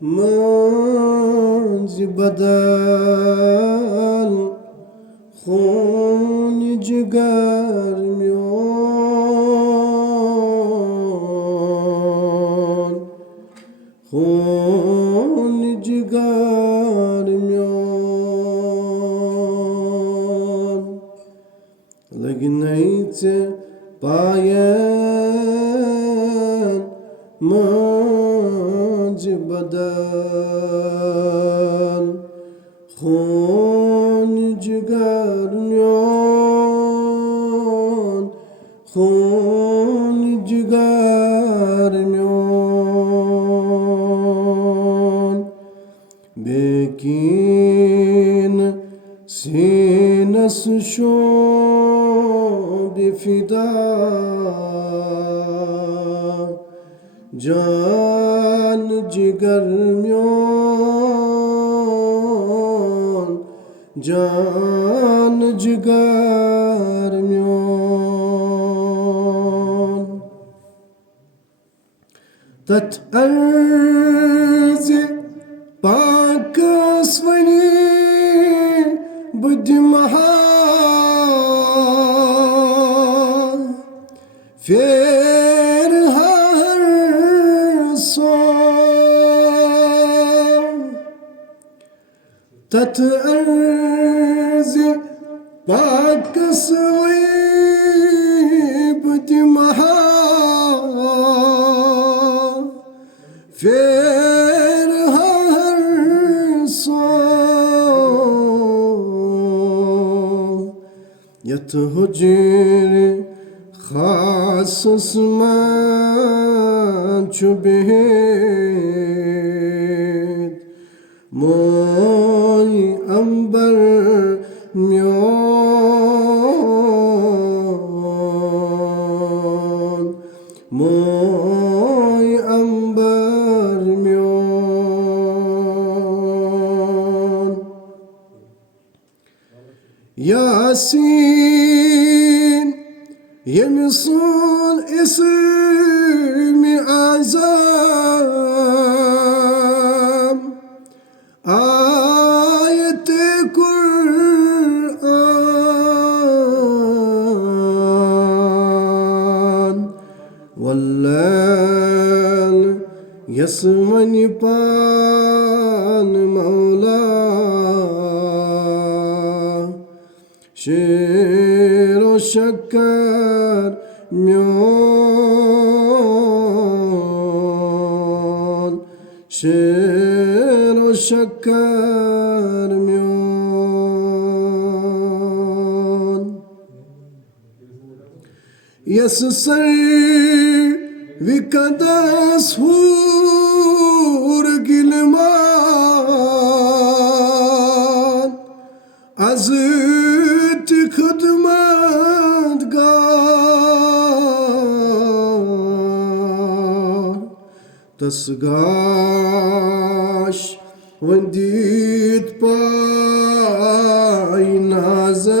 منز بدل خون جگر میان خون جگر میان لگنیت پاین منز بدل خون جگر میان خون جگر میان بکین سینس شو بفدا جان جگر میان جان جگر میان تت ارز پاکس ونی بدمها فیر هر سو تت ارز پاکس ونی بدمها فیر هر سو یت حجر خاص من چوبید موی انبر میان موی انبر میان یاسین يمصون اسمي عذاب آية قرآن والليل يسمني بان مولا شير وشكر میان شیر و شکر میان یس سر وکدس هور گلمان از تسقاش ونديت باي نازن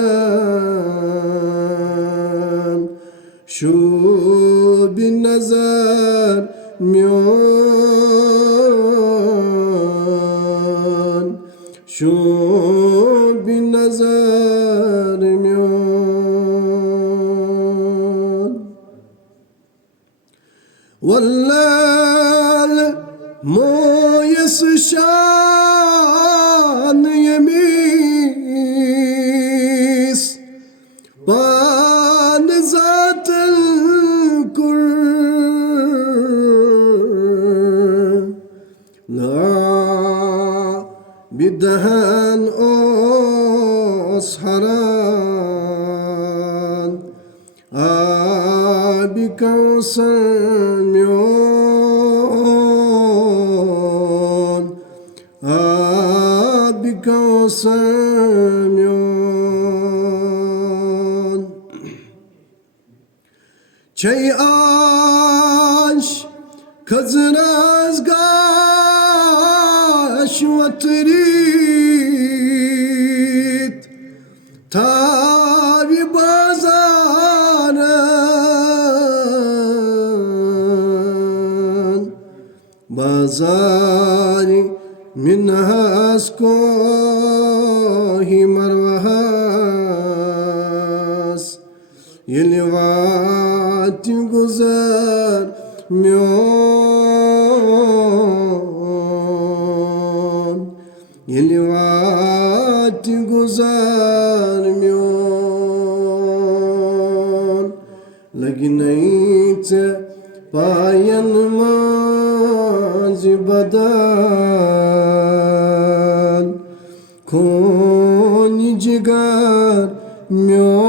شو بالنظر ميون شو بالنظر ميون والله مو يسشان يميس بان ذات الكر لا بدهن أصحران بكوثر ميون بكوثر ميون چي آش كزناز غاش وتريد تابي بازارن بازار Bari min has ko hi marvahas Yelvat guzar myon Yelvat guzar myon Laginait payan maz badal Koni jigar myon